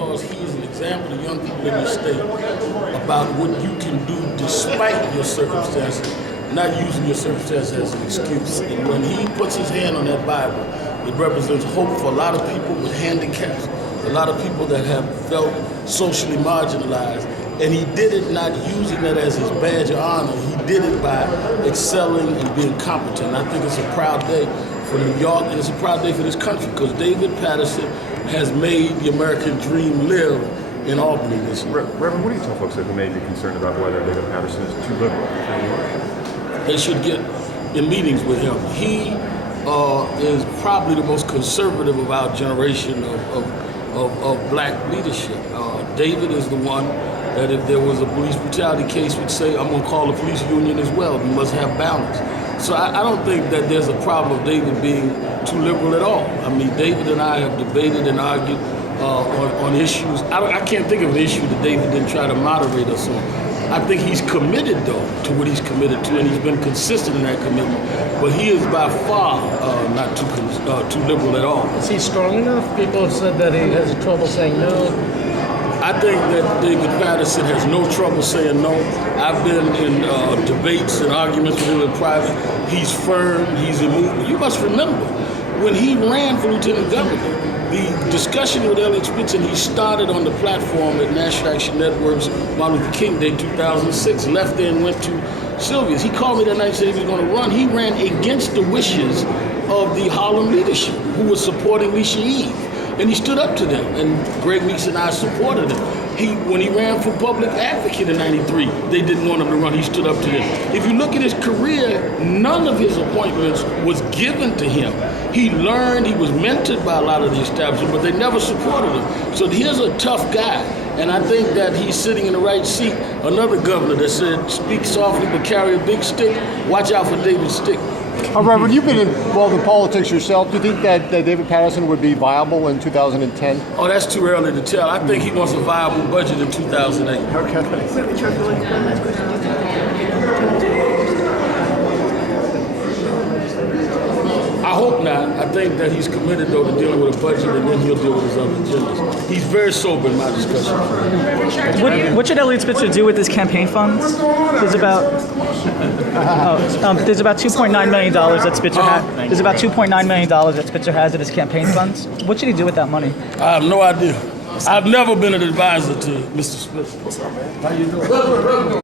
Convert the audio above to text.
because he is an example to young people in this state about what you can do despite your circumstances, not using your circumstances as an excuse. And when he puts his hand on that Bible, it represents hope for a lot of people with handicaps, a lot of people that have felt socially marginalized. And he did it not using that as his badge of honor. He did it by excelling and being competent. I think it's a proud day for New York, and it's a proud day for this country, because David Paterson has made the American dream live in Albany this year. Reverend, what do you tell folks who may be concerned about whether David Paterson is too liberal for New York? They should get in meetings with him. He is probably the most conservative of our generation of black leadership. David is the one that if there was a police brutality case would say, I'm going to call the police union as well. We must have balance. So I don't think that there's a problem of David being too liberal at all. I mean, David and I have debated and argued on issues. I can't think of an issue that David didn't try to moderate us on. I think he's committed, though, to what he's committed to, and he's been consistent in that commitment. But he is by far not too liberal at all. Is he strong enough? People have said that he has trouble saying no. I think that David Paterson has no trouble saying no. I've been in debates and arguments with him in private. He's firm, he's immovable. You must remember, when he ran for lieutenant governor, the discussion with Elliot Spitzen, he started on the platform at National Action Network's Martin Luther King Day 2006, left there and went to Sylvia's. He called me that night and said he was going to run. He ran against the wishes of the Harlem leadership, who was supporting Leisha Eve. And he stood up to them, and Greg Meeks and I supported him. When he ran for public advocate in '93, they didn't want him to run. He stood up to them. If you look at his career, none of his appointments was given to him. He learned, he was mentored by a lot of the establishment, but they never supported him. So here's a tough guy, and I think that he's sitting in the right seat. Another governor that said, speak softly but carry a big stick. Watch out for David's stick. Reverend, you've been involved in politics yourself. Do you think that David Paterson would be viable in 2010? Oh, that's too early to tell. I think he wants a viable budget in 2008. I hope not. I think that he's committed, though, to dealing with a budget, and then he'll deal with his other agendas. He's very sober in my discussion. What should Elliot Spitzer do with his campaign funds? There's about $2.9 million that Spitzer has. There's about $2.9 million that Spitzer has in his campaign funds. What should he do with that money? I have no idea. I've never been an advisor to Mr. Spitzer. How you doing?